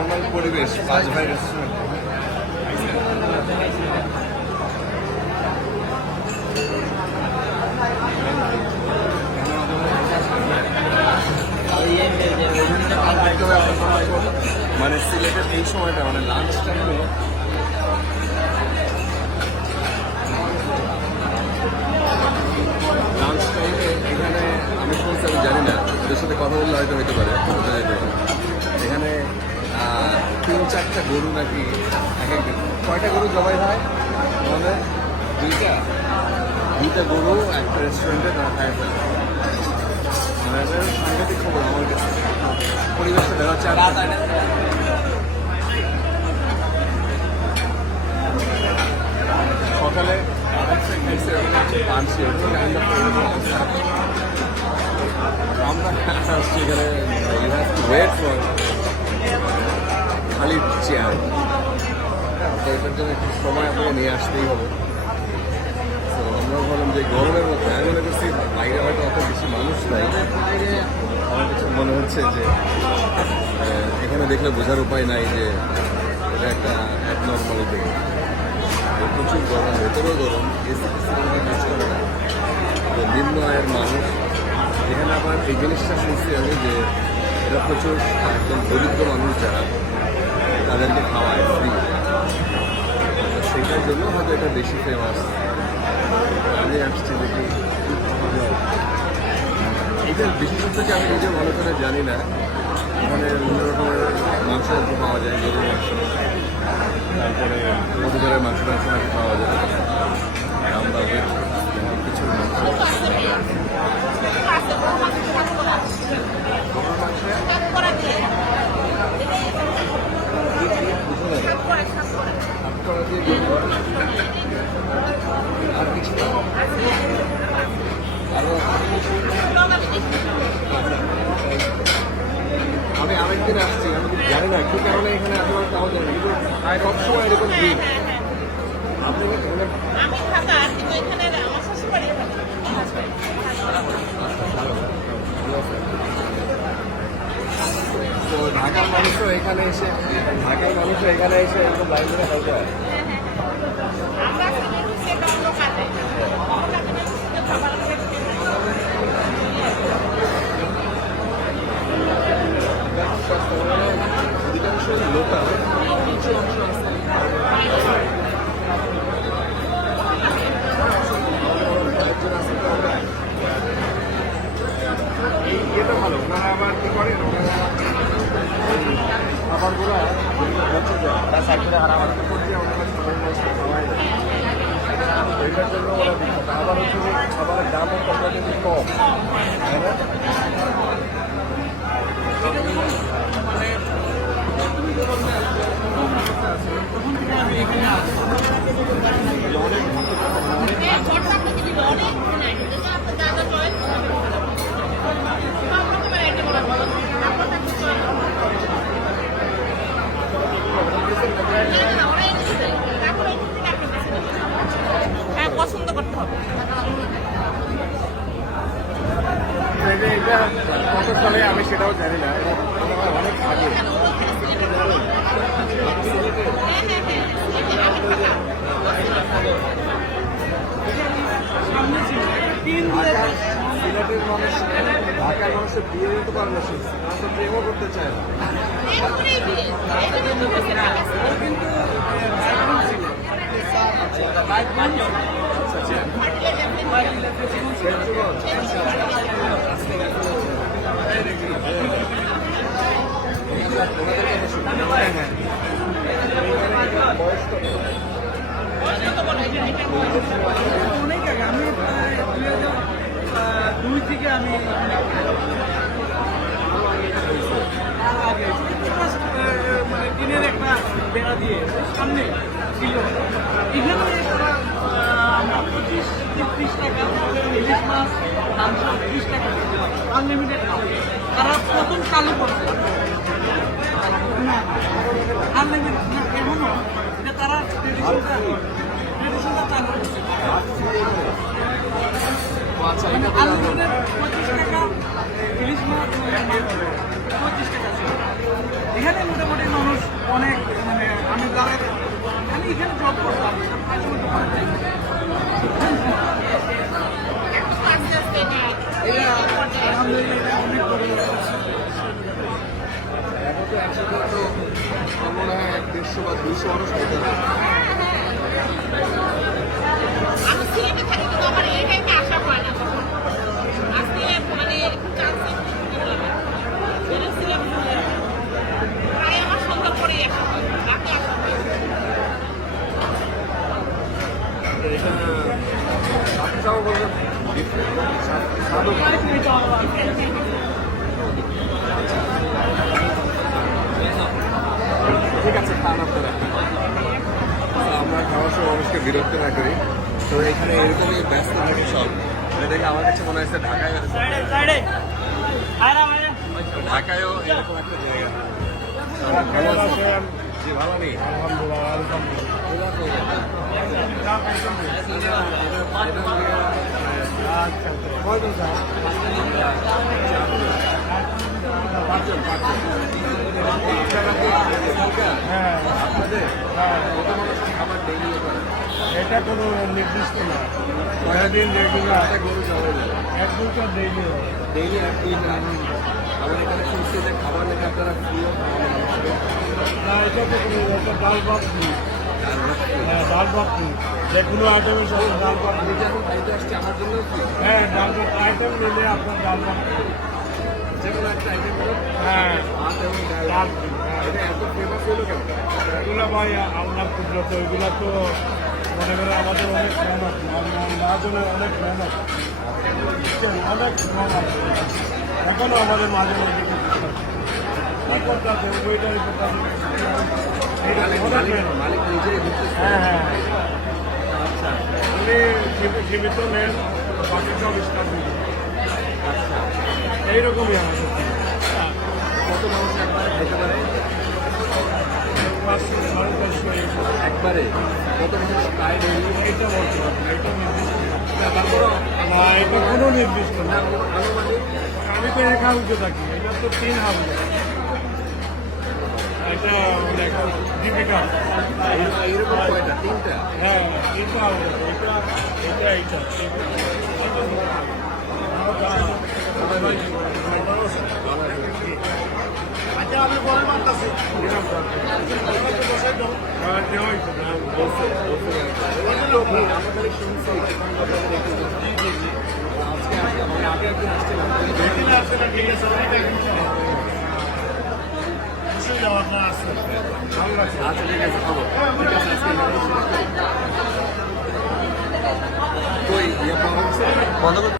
Normal পরিবেশ পাঁচ ভাই মানে সিলেটের এই সময়টা মানে লাঞ্চ টাইমে লাঞ্চ টাইমে এখানে আমি শুনছি আমি জানি না, ওদের সাথে কথা বললে হয়তো হতে পারে। চারটা গরু নাকি এক এক কয়টা গরু জবাই হয়? আমাদের দুইটা। দুইটা গরু একটা রেস্টুরেন্টে তারা খায় ফেলে সাংঘাতিক খবর আমার কাছে। পরিবেশটা দেখা আর সকালে পানছি আমরা সেখানে ওয়েট ফর জন্য একটু সময় আপনাকে নিয়ে আসতেই হবে। তো আমরা ভাবলাম যে গরমের মধ্যে আমি মনে করছি বাইরে হয়তো অত বেশি মানুষ নাই। আমার কাছে মনে হচ্ছে যে এখানে দেখলে বোঝার উপায় নাই যে এটা একটা অ্যাবনর্মাল দিক প্রচুর গরম, ভেতরেও গরম এসি কাজ করে না। তো নিম্ন আয়ের মানুষ, এখানে আবার এই জিনিসটা শুনছি আমি যে এটা প্রচুর একদম দরিদ্র মানুষ যারা তাদেরকে খাওয়ায় ফ্রি সেটার জন্য হয়তো এটা বেশি ফেমাস আমি আসছি দেখি এটার বিশেষত্ব কি আমি নিজে ভালো করে জানি না। এখানে বিভিন্ন রকমের মাংস মাংস পাওয়া যায়, গরুর মাংস। তারপরে মধুকরের মাংস টাংস পাওয়া যায়। আমরা কিছু মাংস। কি কারণে এখানে আসলে তাও জানি না। সবসময় এরকম ভিড়। আপনি কি এখানে আমি থাকা কিন্তু এখানে আমার শ্বশুর বাড়ি তো ঢাকার মানুষও এখানে এসে ঢাকার মানুষও এখানে এসে এরকম লাইন ধরে খেলতে হয়। এটার জন্য ওরা বিখ্যাত আবার হচ্ছে অনেক নাই যদি আপনার দাদা চয়েস সব রকমের আইটেম ওরা ভালো আপনার কাছে চয়েস না না ওরা এনেছে তারপরে এখান থেকে আপনি বেছে নেবেন হ্যাঁ পছন্দ করতে হবে আমি সেটাও জানি না মনে হয় অনেক হ্যাঁ হ্যাঁ হ্যাঁ ঢাকার মানুষের বিয়ে দিতে পারে না শুনছি তো প্রেমও করতে চায় না? অনেক আগে আমি দুই থেকে আমি এখানে আরও আগে Just, আহ, মানে টিনের একটা বেড়া দিয়ে সামনে ছিল এখানে পঁচিশ ত্রিশ টাকা ইলিশ মাছ ত্রিশ টাকা আনলিমিটেড তারা প্রথম চালু করছে আনলিমিটেড তারা। আনলিমিটেড পঁচিশ টাকা ইলিশ মাছ পঁচিশ টাকা এখানে মোটামুটি মানুষ অনেক মানে আমি আমি এখানে জব করতাম। মনে হয় এক দেড়শো বা দুইশো মানুষ এখানে সাতটাও বলতে ঠিক আছে খান আপনারা আমরা খাওয়ার সময় মানুষকে বিরক্ত না করি তো এখানে এরকমই ব্যস্ত থাকে সব দেখে আমার কাছে মনে হচ্ছে ঢাকায় ঢাকায়ও এরকম একটা জায়গা আছেন ভালো নেই এটা কোনো নির্দিষ্ট না। কয়েকদিন রেগুলার গরু এক দুটো ডেইলি ডেইলি এক দুই আবার এখানে শুনছি যে খাবার লেগে আপনারা ফ্রিও খাওয়ানো হচ্ছে না এটা তো কোনো এটা ডাল ভাত হ্যাঁ ডাল ভাত যে কোনো আইটেমের সাথে ডাল ভাত আসছি আমার জন্য হ্যাঁ ডাল ভাত আইটেম নিলে আপনার ডাল ভাত। যে কোনো একটা আইটেম হ্যাঁ ভাত এবং ডাল। হ্যাঁ। এটা এত ফেমাস হলো কেন? এগুলো ভাই আল্লাহ কুদরত এগুলো তো মনে করে আমাদের অনেক মেহনত মহাজনের অনেক মেহনত? অনেক মেহনত এখনও আমাদের মাঝে মাঝে হ্যাঁ হ্যাঁ জীব- জীবিত নেন বাকি সব স্টাফ এইরকমই আমাদের কত মানুষ একবারে খেতে পারে পাঁচশো সাড়ে পাঁচশো কত মানুষ খায় ডেইলি এইটা বলতে পারব এটা এটা কোনো নির্দিষ্ট না আনুমানিক আমি তো এক হাউসে থাকি এটা তো তিন হাউসে এটা মানে জীবিকা। এরকম- কয়টা তিনটা হ্যাঁ আছে এটা এটা এইটা। আচ্ছা আমি পরে মারতেছি হ্যাঁ দেওয়া হয়েছে বলছে আচ্ছা ঠিক আছে খাব ঠিক আছে আজকে? বন্ধ